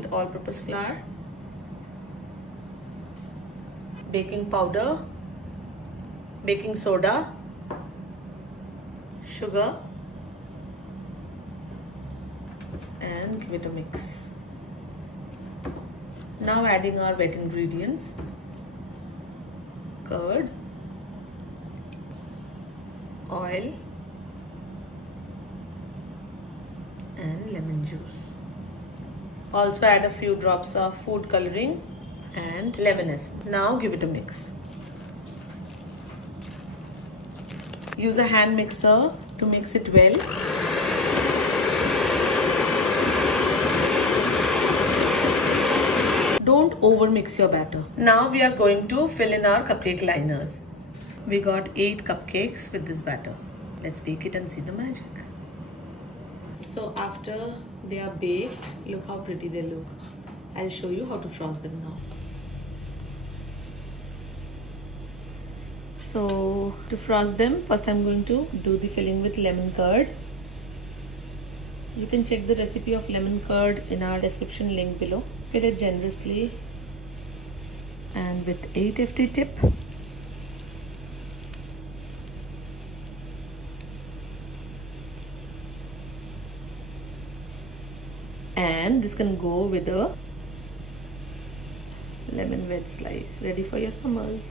with all-purpose flour, baking powder, baking soda, sugar, and give it a mix. Now adding our wet ingredients, curd, oil, and lemon juice. Also add a few drops of food coloring and lemon essence. Now give it a mix. Use a hand mixer to mix it well. Don't over mix your batter. Now we are going to fill in our cupcake liners. We got 8 cupcakes with this batter. Let's bake it and see the magic. So after they are baked, look how pretty they look. I'll show you how to frost them now. So to frost them, first I'm going to do the filling with lemon curd. You can check the recipe of lemon curd in our description link below. Fill it generously and with 8 FT tip. And this can go with a lemon wedge slice. Ready for your summers.